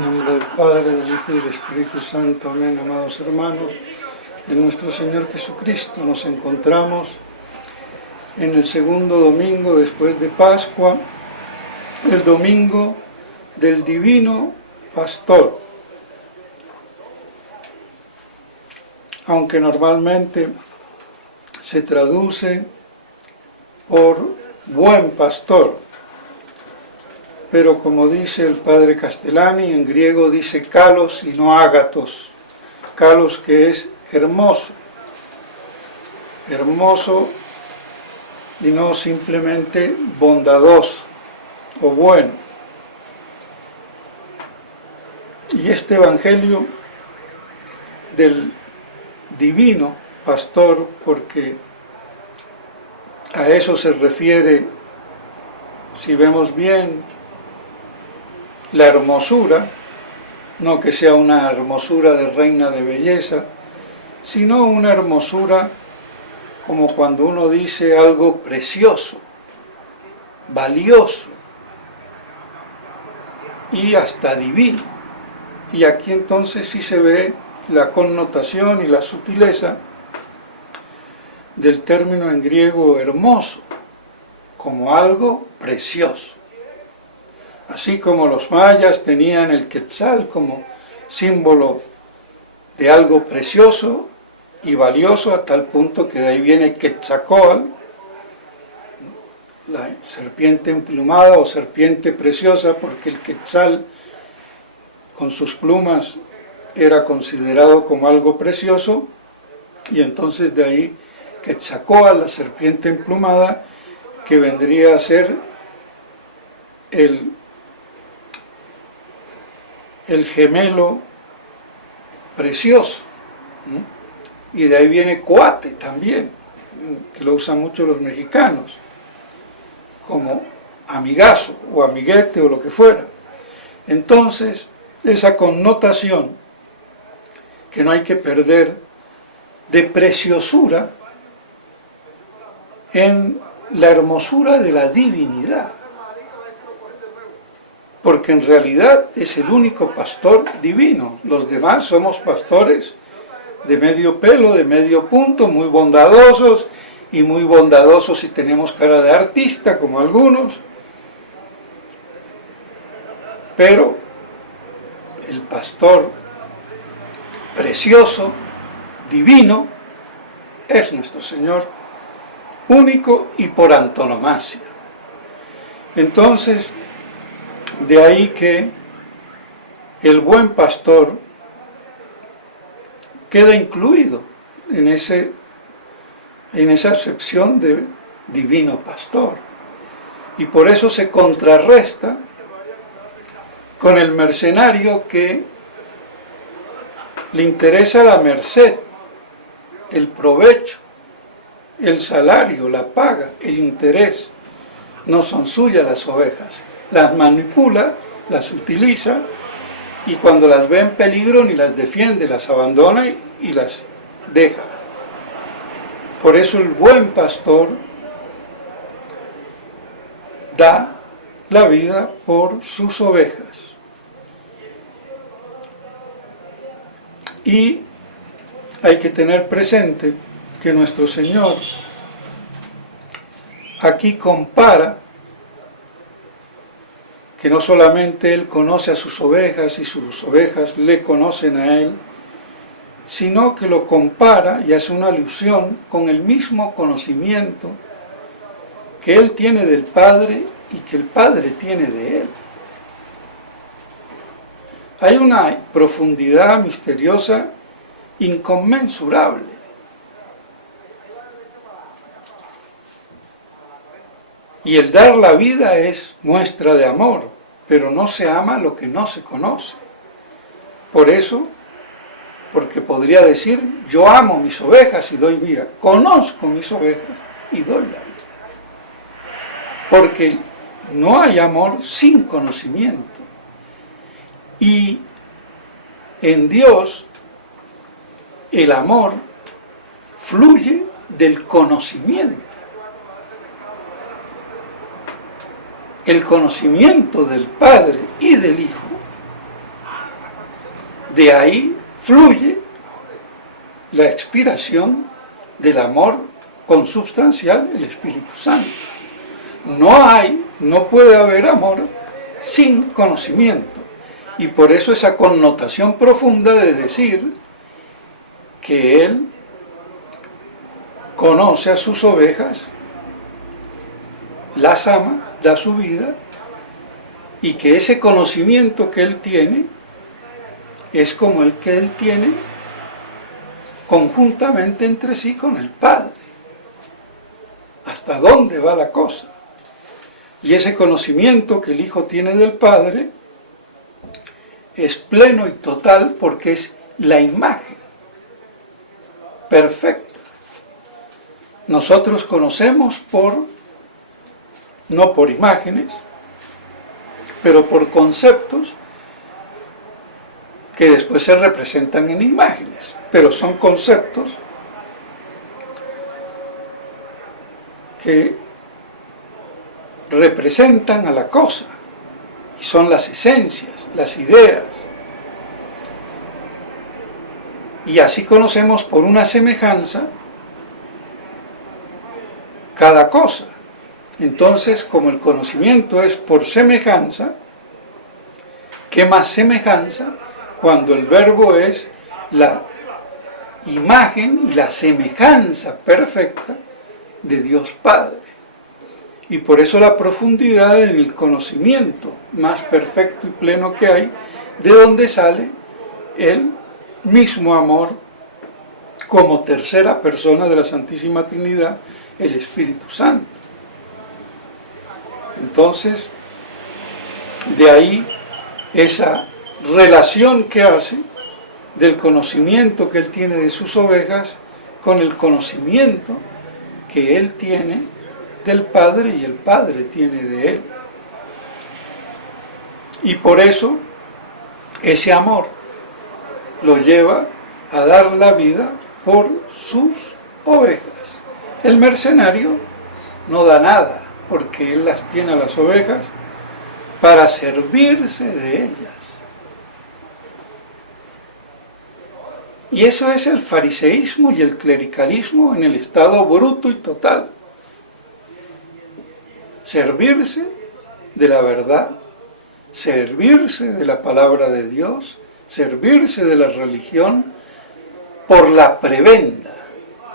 En nombre del Padre, del Hijo y del Espíritu Santo. Amén, amados hermanos. En nuestro Señor Jesucristo nos encontramos en el segundo domingo después de Pascua, el domingo del Divino Pastor. Aunque normalmente se traduce por buen pastor, pero como dice el padre Castellani, en griego dice kalos y no ágatos. Kalos, que es hermoso, hermoso y no simplemente bondadoso o bueno. Y este evangelio del divino pastor, porque a eso se refiere, si vemos bien, la hermosura, no que sea una hermosura de reina de belleza, sino una hermosura como cuando uno dice algo precioso, valioso y hasta divino. Y aquí entonces sí se ve la connotación y la sutileza del término en griego hermoso, como algo precioso. Así como los mayas tenían el quetzal como símbolo de algo precioso y valioso, a tal punto que de ahí viene Quetzalcóatl, la serpiente emplumada o serpiente preciosa, porque el quetzal con sus plumas era considerado como algo precioso, y entonces de ahí Quetzalcóatl, la serpiente emplumada, que vendría a ser el gemelo precioso. Y de ahí viene coate también, que lo usan mucho los mexicanos, como amigazo o amiguete o lo que fuera. Entonces, esa connotación que no hay que perder de preciosura en la hermosura de la divinidad, porque en realidad es el único pastor divino. Los demás somos pastores de medio pelo, de medio punto, muy bondadosos, y muy bondadosos si tenemos cara de artista, como algunos, pero el pastor precioso, divino, es nuestro Señor, único y por antonomasia. Entonces, de ahí que el buen pastor queda incluido en esa acepción de divino pastor. Y por eso se contrarresta con el mercenario que le interesa la merced, el provecho, el salario, la paga, el interés. No son suyas las ovejas, las manipula, las utiliza, y cuando las ve en peligro ni las defiende, las abandona y las deja. Por eso el buen pastor da la vida por sus ovejas. Y hay que tener presente que nuestro Señor aquí compara que no solamente Él conoce a sus ovejas y sus ovejas le conocen a Él, sino que lo compara y hace una alusión con el mismo conocimiento que Él tiene del Padre y que el Padre tiene de Él. Hay una profundidad misteriosa inconmensurable. Y el dar la vida es muestra de amor, pero no se ama lo que no se conoce. Por eso, porque podría decir, yo amo mis ovejas y doy vida, conozco mis ovejas y doy la vida. Porque no hay amor sin conocimiento. Y en Dios el amor fluye del conocimiento. El conocimiento del Padre y del Hijo De ahí fluye la expiración del amor consubstancial, el Espíritu Santo. No puede haber amor sin conocimiento. Y por eso esa connotación profunda de decir que Él conoce a sus ovejas, las ama, da su vida, y que ese conocimiento que Él tiene es como el que Él tiene conjuntamente entre sí con el Padre. ¿Hasta dónde va la cosa? Y ese conocimiento que el Hijo tiene del Padre es pleno y total porque es la imagen perfecta. Nosotros conocemos no por imágenes, pero por conceptos que después se representan en imágenes, pero son conceptos que representan a la cosa y son las esencias, las ideas. Y así conocemos por una semejanza cada cosa. Entonces, como el conocimiento es por semejanza, ¿qué más semejanza cuando el verbo es la imagen y la semejanza perfecta de Dios Padre? Y por eso la profundidad en el conocimiento más perfecto y pleno que hay, de donde sale el mismo amor como tercera persona de la Santísima Trinidad, el Espíritu Santo. Entonces, de ahí esa relación que hace del conocimiento que Él tiene de sus ovejas con el conocimiento que Él tiene del Padre y el Padre tiene de Él. Y por eso ese amor lo lleva a dar la vida por sus ovejas. El mercenario no da nada porque él las tiene a las ovejas para servirse de ellas. Y eso es el fariseísmo y el clericalismo en el estado bruto y total. Servirse de la verdad, servirse de la palabra de Dios, servirse de la religión por la prebenda,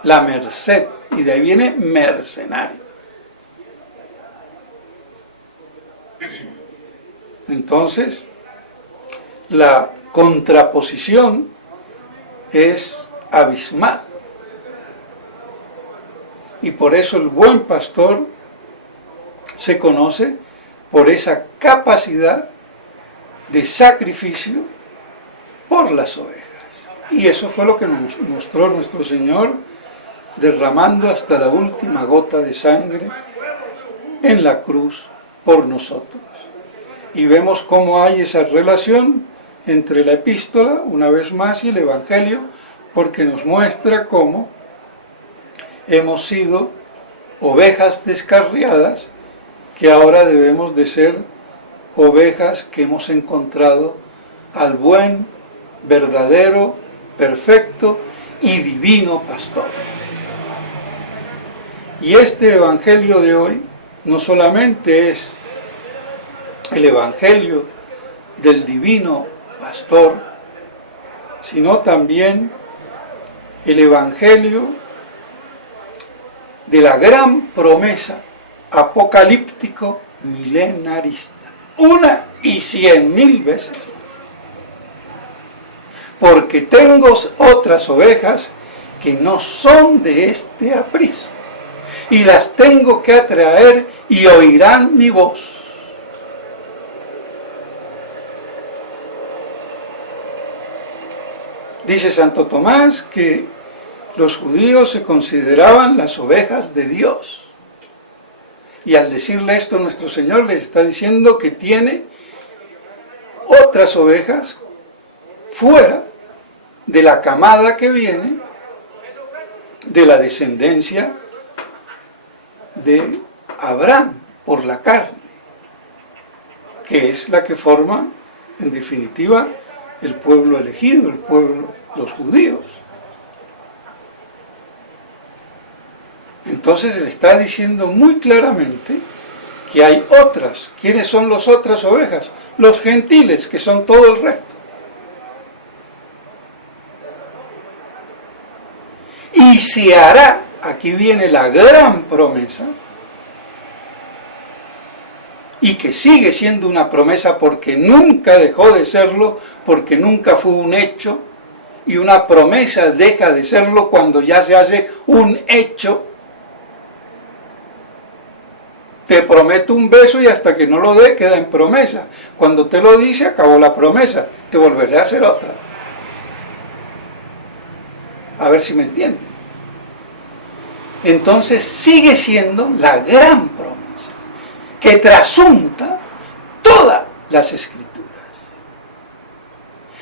la merced, y de ahí viene mercenario. Entonces, la contraposición es abismal. Y por eso el buen pastor se conoce por esa capacidad de sacrificio por las ovejas. Y eso fue lo que nos mostró nuestro Señor, derramando hasta la última gota de sangre en la cruz por nosotros. Y vemos cómo hay esa relación entre la epístola, una vez más, y el Evangelio, porque nos muestra cómo hemos sido ovejas descarriadas, que ahora debemos de ser ovejas que hemos encontrado al buen, verdadero, perfecto y divino pastor. Y este Evangelio de hoy no solamente es el Evangelio del divino pastor, sino también el Evangelio de la gran promesa apocalíptico milenarista, 1.100.000 veces. Porque tengo otras ovejas que no son de este aprisco, y las tengo que atraer y oirán mi voz. Dice Santo Tomás que los judíos se consideraban las ovejas de Dios. Y al decirle esto, nuestro Señor les está diciendo que tiene otras ovejas fuera de la camada que viene de la descendencia de Abraham por la carne, que es la que forma, en definitiva, el pueblo elegido, el pueblo, los judíos. Entonces le está diciendo muy claramente que hay otras. ¿Quiénes son las otras ovejas? Los gentiles, que son todo el resto. Y se hará, aquí viene la gran promesa, y que sigue siendo una promesa porque nunca dejó de serlo, porque nunca fue un hecho, y una promesa deja de serlo cuando ya se hace un hecho. Te prometo un beso y hasta que no lo dé queda en promesa. Cuando te lo dice, acabó la promesa, te volveré a hacer otra. A ver si me entienden. Entonces sigue siendo la gran promesa que trasunta todas las escrituras.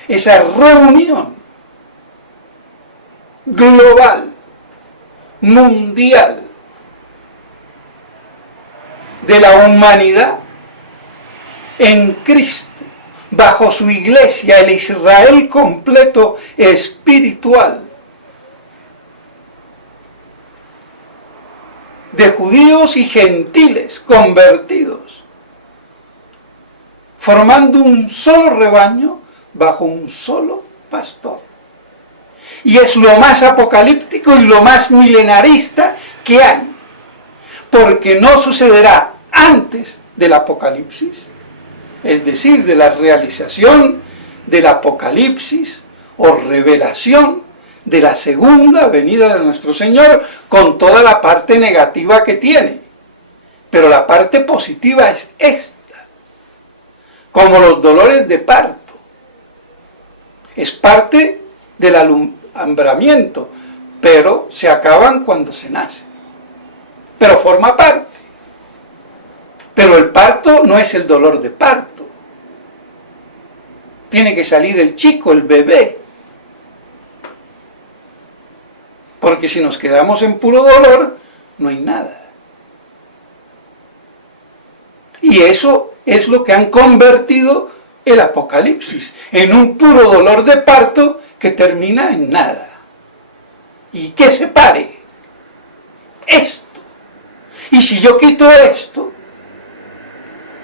Esa reunión global, mundial, de la humanidad en Cristo, bajo su iglesia, el Israel completo espiritual, de judíos y gentiles convertidos, formando un solo rebaño bajo un solo pastor. Y es lo más apocalíptico y lo más milenarista que hay, porque no sucederá antes del Apocalipsis, es decir, de la realización del Apocalipsis o revelación de la segunda venida de nuestro Señor, con toda la parte negativa que tiene. Pero la parte positiva es esta, como los dolores de parto. Es parte del alumbramiento, pero se acaban cuando se nace. Pero forma parte. Pero el parto no es el dolor de parto. Tiene que salir el chico, el bebé. Porque si nos quedamos en puro dolor, no hay nada. Y eso es lo que han convertido el Apocalipsis, en un puro dolor de parto que termina en nada. ¿Y qué se pare? Esto. Y si yo quito esto,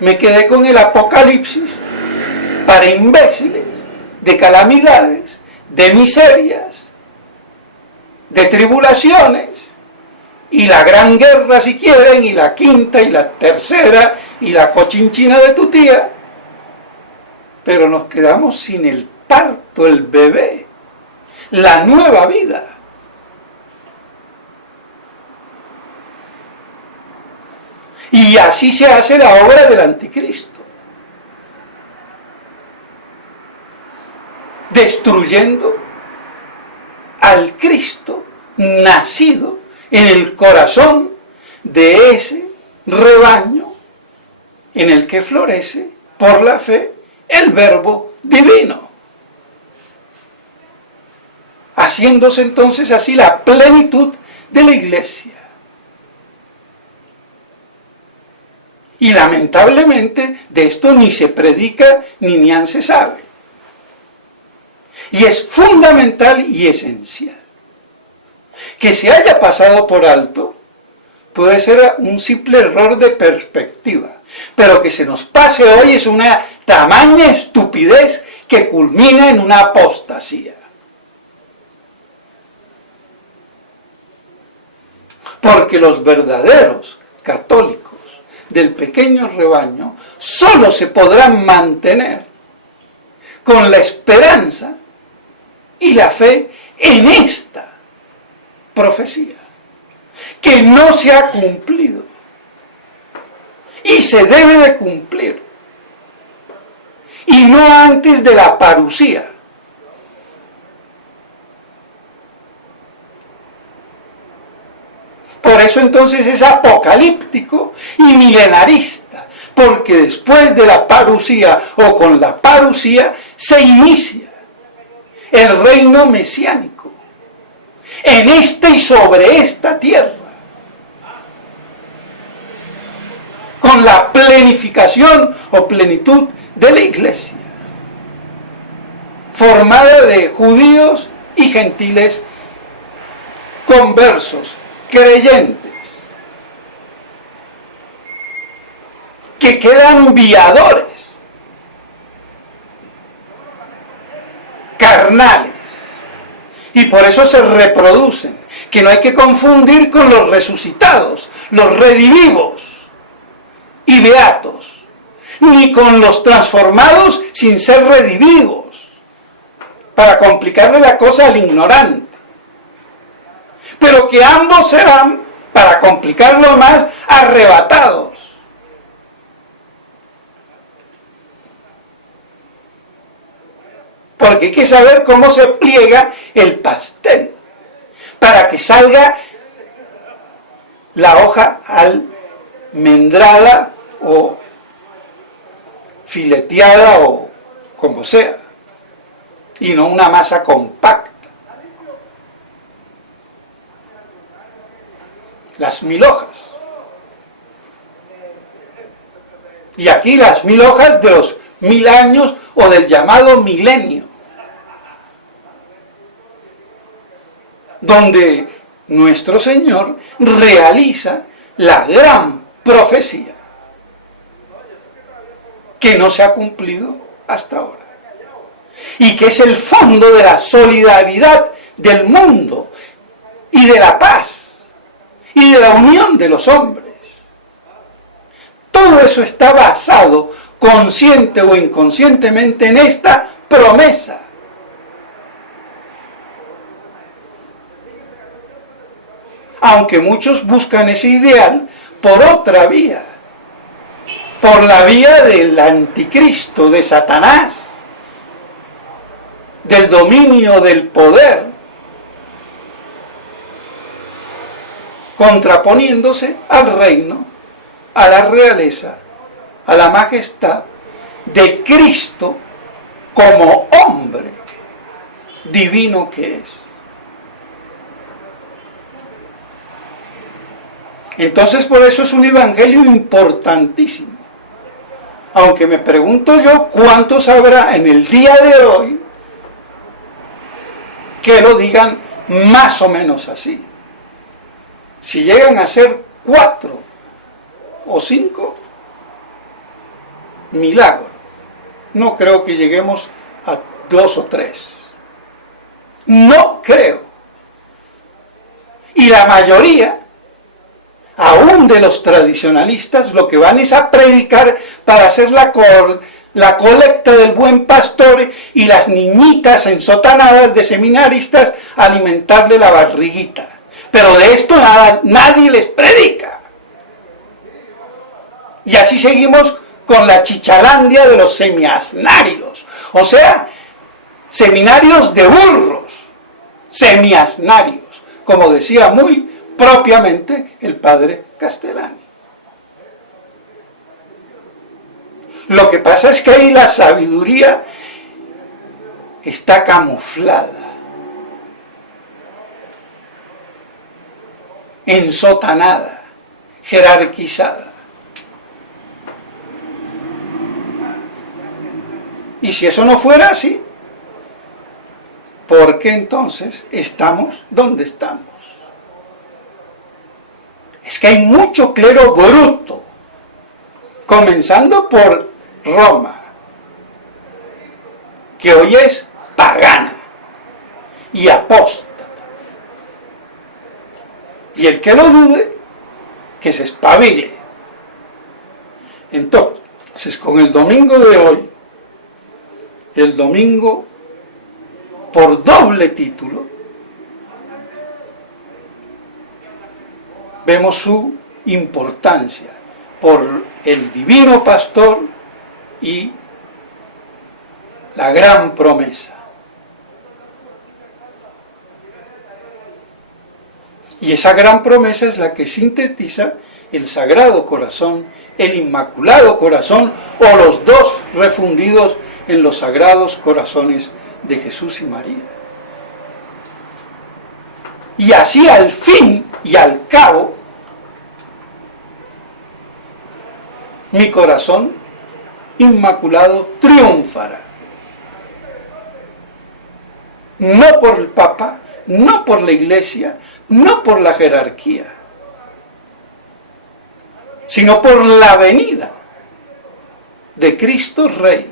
me quedé con el Apocalipsis para imbéciles, de calamidades, de miserias, de tribulaciones, y la gran guerra si quieren, y la quinta, y la tercera, y la cochinchina de tu tía, pero nos quedamos sin el parto, el bebé, la nueva vida. Y así se hace la obra del anticristo, destruyendo al Cristo nacido en el corazón de ese rebaño en el que florece por la fe el Verbo divino, haciéndose entonces así la plenitud de la iglesia. Y lamentablemente de esto ni se predica ni se sabe. Y es fundamental y esencial. Que se haya pasado por alto puede ser un simple error de perspectiva, pero que se nos pase hoy es una tamaña estupidez que culmina en una apostasía. Porque los verdaderos católicos del pequeño rebaño solo se podrán mantener con la esperanza y la fe en esta profecía, que no se ha cumplido y se debe de cumplir, y no antes de la parusía. Por eso entonces es apocalíptico y milenarista, porque después de la parusía o con la parusía se inicia el reino mesiánico en esta y sobre esta tierra, con la plenificación o plenitud de la iglesia, formada de judíos y gentiles conversos, creyentes, que quedan viadores, carnales, y por eso se reproducen, que no hay que confundir con los resucitados, los redivivos y beatos, ni con los transformados sin ser redivivos, para complicarle la cosa al ignorante. Pero que ambos serán, para complicarlo más, arrebatados. Porque hay que saber cómo se pliega el pastel para que salga la hoja almendrada o fileteada o como sea, y no una masa compacta. Las 1000 hojas. Y aquí las 1000 hojas de los 1000 años o del llamado milenio, donde nuestro Señor realiza la gran profecía que no se ha cumplido hasta ahora y que es el fondo de la solidaridad del mundo y de la paz y de la unión de los hombres. Todo eso está basado, consciente o inconscientemente, en esta promesa. Aunque muchos buscan ese ideal por otra vía, por la vía del anticristo, de Satanás, del dominio del poder, contraponiéndose al reino, a la realeza, a la majestad de Cristo como hombre divino que es. Entonces, por eso es un evangelio importantísimo. Aunque me pregunto yo cuántos habrá en el día de hoy que lo digan más o menos así. Si llegan a ser 4 o 5, milagro. No creo que lleguemos a 2 o 3. No creo. Y la mayoría, aún de los tradicionalistas, lo que van es a predicar para hacer la colecta del buen pastor y las niñitas ensotanadas de seminaristas alimentarle la barriguita. Pero de esto nadie les predica. Y así seguimos con la chichalandia de los semiasnarios. O sea, seminarios de burros, semiasnarios, como decía muy propiamente el padre Castellani. Lo que pasa es que ahí la sabiduría está camuflada, ensotanada, jerarquizada. Y si eso no fuera así, ¿por qué entonces estamos donde estamos? Es que hay mucho clero bruto, comenzando por Roma, que hoy es pagana y apóstata. Y el que lo dude, que se espabile. Entonces, con el domingo de hoy, el domingo por doble título, vemos su importancia por el divino pastor y la gran promesa. Y esa gran promesa es la que sintetiza el Sagrado Corazón, el Inmaculado Corazón, o los dos refundidos en los Sagrados Corazones de Jesús y María. Y así al fin y al cabo, mi corazón inmaculado triunfará. no por el Papa, no por la Iglesia, no por la jerarquía, sino por la venida de Cristo Rey,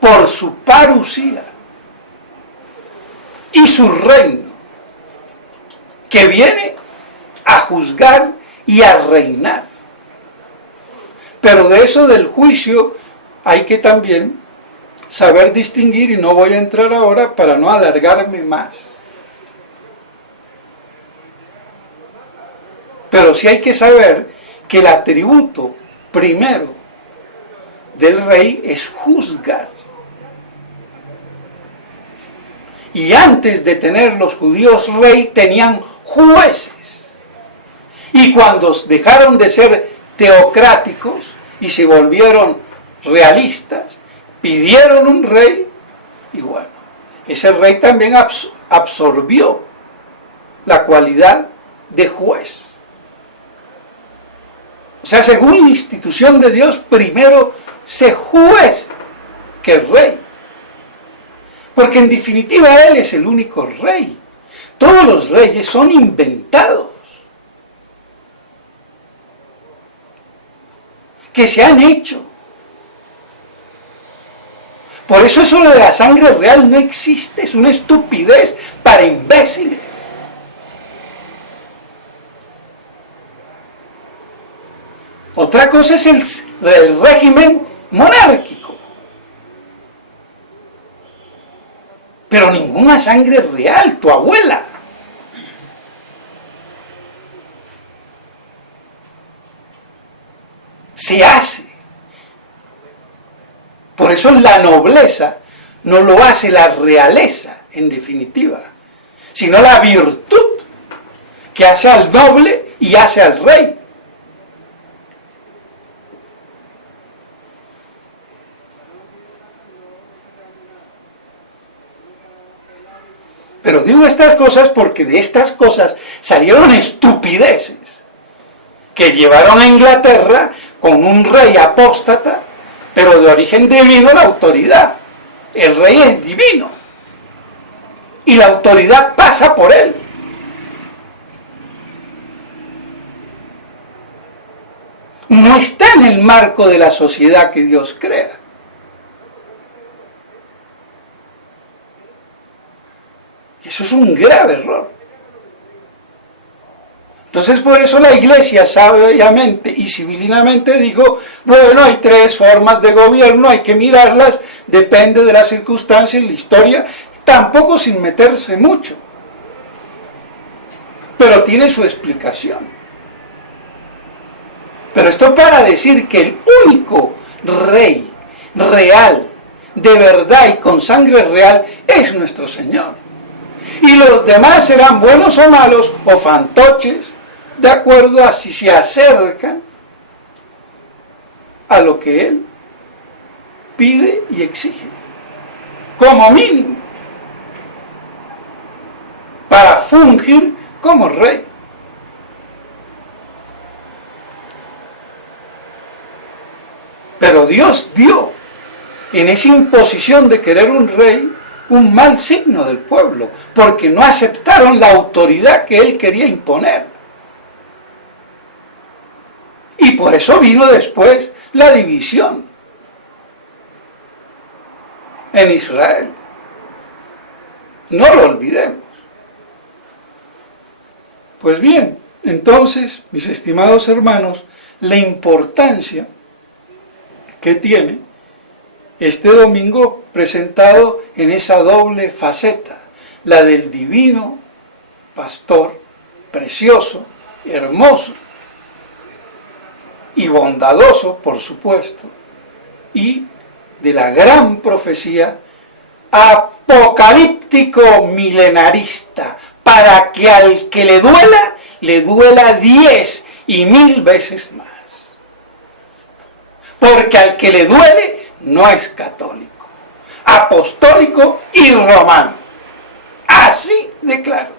por su parusía y su reino, que viene a juzgar y a reinar. Pero de eso del juicio hay que también saber distinguir, y no voy a entrar ahora para no alargarme más. Pero sí hay que saber que el atributo primero del rey es juzgar. Y antes de tener los judíos rey, tenían jueces. Y cuando dejaron de ser teocráticos y se volvieron realistas, pidieron un rey, y bueno, ese rey también absorbió la cualidad de juez. O sea, según la institución de Dios, primero se juez que el rey. Porque en definitiva Él es el único rey. Todos los reyes son inventados, que se han hecho. Por eso de la sangre real no existe, es una estupidez para imbéciles. Otra cosa es el régimen monárquico. Pero ninguna sangre real, tu abuela. Se hace. Por eso la nobleza no lo hace la realeza, en definitiva, sino la virtud que hace al noble y hace al rey. Pero digo estas cosas porque de estas cosas salieron estupideces que llevaron a Inglaterra con un rey apóstata, pero de origen divino la autoridad. El rey es divino y la autoridad pasa por él. No está en el marco de la sociedad que Dios crea. Y eso es un grave error. Entonces por eso la Iglesia sabiamente y civilinamente dijo, bueno, hay tres formas de gobierno, hay que mirarlas, depende de las circunstancias y la historia, tampoco sin meterse mucho. Pero tiene su explicación. Pero esto para decir que el único rey real, de verdad y con sangre real, es nuestro Señor. Y los demás serán buenos o malos, o fantoches, de acuerdo a si se acercan a lo que Él pide y exige, como mínimo, para fungir como rey. Pero Dios vio en esa imposición de querer un rey un mal signo del pueblo, porque no aceptaron la autoridad que Él quería imponer. Y por eso vino después la división en Israel. No lo olvidemos. Pues bien, entonces, mis estimados hermanos, la importancia que tiene este domingo presentado en esa doble faceta, la del divino pastor, precioso, hermoso y bondadoso, por supuesto, y de la gran profecía apocalíptico milenarista, para que al que le duela 10 y 1000 veces más. Porque al que le duele no es católico, apostólico y romano. Así de claro.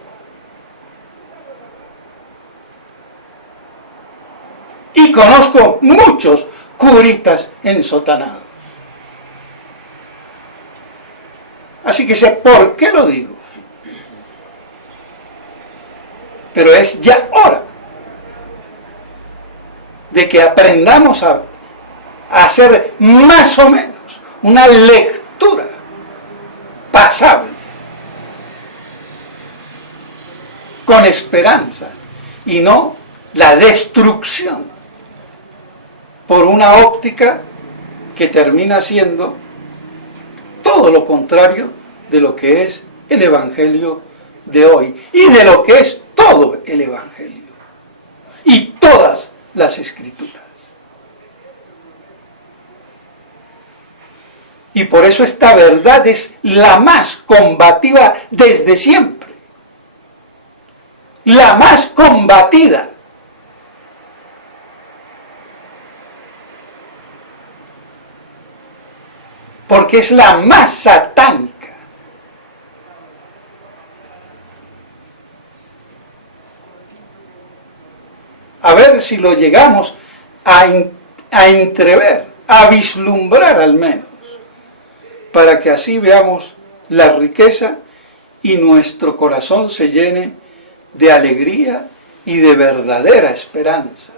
Y conozco muchos curitas ensotanados. Así que sé por qué lo digo. Pero es ya hora de que aprendamos a hacer más o menos una lectura pasable, con esperanza, y no la destrucción por una óptica que termina siendo todo lo contrario de lo que es el Evangelio de hoy y de lo que es todo el Evangelio y todas las Escrituras. Y por eso esta verdad es la más combativa desde siempre, la más combatida. Porque es la más satánica. A ver si lo llegamos a entrever, a vislumbrar al menos, para que así veamos la riqueza y nuestro corazón se llene de alegría y de verdadera esperanza,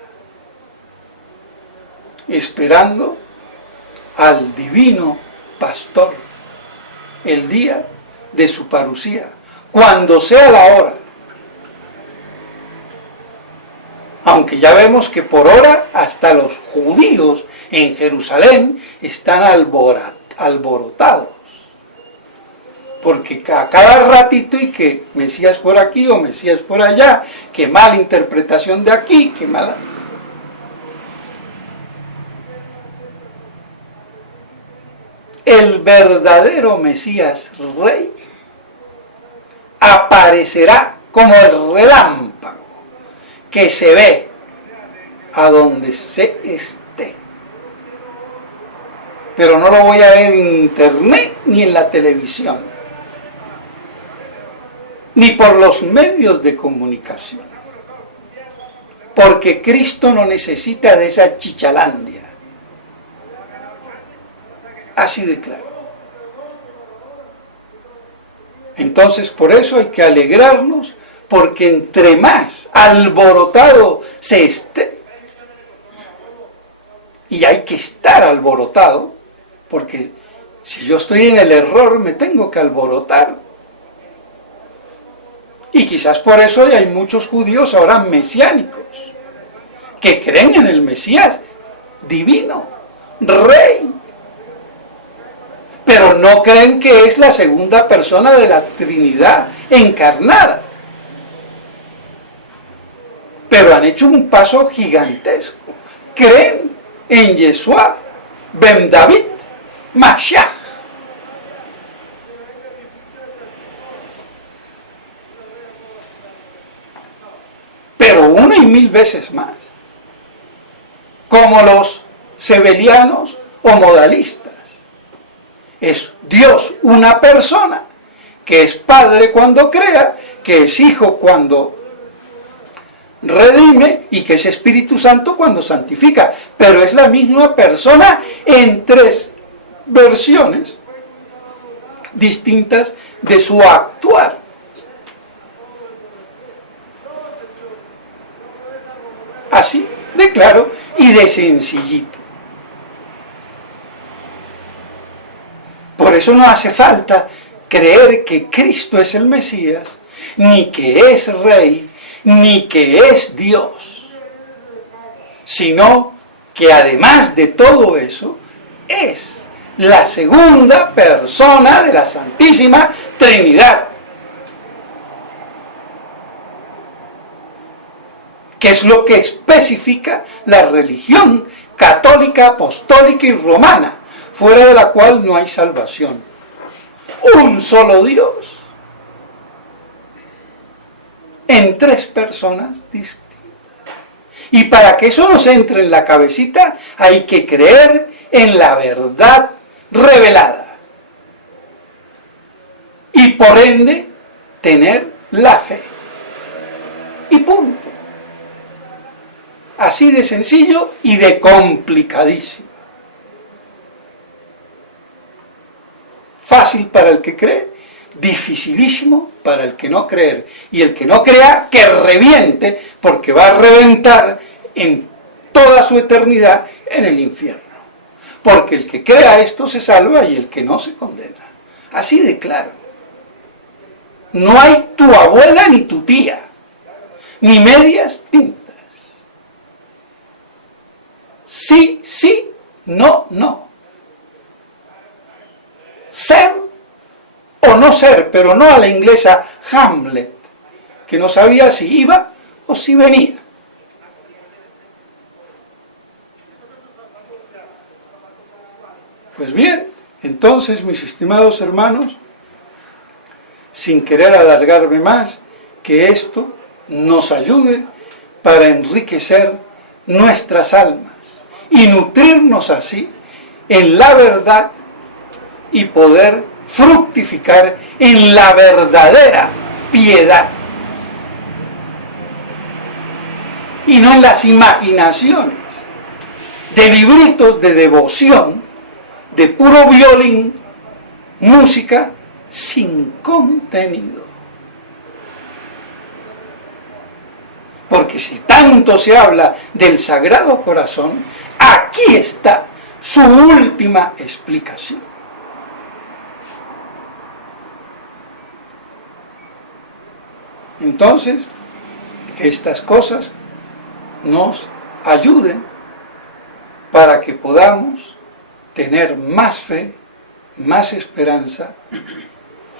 esperando al divino pastor el día de su parucía, cuando sea la hora. Aunque ya vemos que por hora hasta los judíos en Jerusalén están alborotados, porque a cada ratito y que Mesías por aquí o Mesías por allá, que mala interpretación de aquí, que mala... El verdadero Mesías Rey aparecerá como el relámpago que se ve a donde se esté. Pero no lo voy a ver en internet ni en la televisión, ni por los medios de comunicación, porque Cristo no necesita de esa chichalandia. Así de claro. Entonces por eso hay que alegrarnos, porque entre más alborotado se esté, y hay que estar alborotado, porque si yo estoy en el error me tengo que alborotar. Y quizás por eso hay muchos judíos ahora mesiánicos, que creen en el Mesías divino, Rey, pero no creen que es la segunda persona de la Trinidad encarnada. Pero han hecho un paso gigantesco. Creen en Yeshua, Ben David, Mashiach. Pero una y mil veces más. Como los sebelianos o modalistas. Es Dios una persona, que es Padre cuando crea, que es Hijo cuando redime y que es Espíritu Santo cuando santifica. Pero es la misma persona en tres versiones distintas de su actuar. Así de claro y de sencillito. Por eso no hace falta creer que Cristo es el Mesías, ni que es Rey, ni que es Dios, sino que además de todo eso, es la segunda persona de la Santísima Trinidad, que es lo que especifica la religión católica, apostólica y romana, fuera de la cual no hay salvación. Un solo Dios en tres personas distintas. Y para que eso nos entre en la cabecita, hay que creer en la verdad revelada. Y por ende, tener la fe. Y punto. Así de sencillo y de complicadísimo. Fácil para el que cree, dificilísimo para el que no creer. Y el que no crea, que reviente, porque va a reventar en toda su eternidad en el infierno. Porque el que crea esto se salva y el que no se condena. Así de claro. No hay tu abuela ni tu tía, ni medias tintas. Sí, sí, no, no. Ser o no ser, pero no a la inglesa Hamlet, que no sabía si iba o si venía. Pues bien, entonces, mis estimados hermanos, sin querer alargarme más, que esto nos ayude para enriquecer nuestras almas y nutrirnos así en la verdad y poder fructificar en la verdadera piedad y no en las imaginaciones de libritos de devoción, de puro violín, música sin contenido. Porque si tanto se habla del Sagrado Corazón, aquí está su última explicación. Entonces, que estas cosas nos ayuden para que podamos tener más fe, más esperanza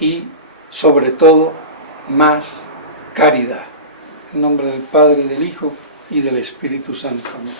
y, sobre todo, más caridad. En nombre del Padre, del Hijo y del Espíritu Santo. Amén.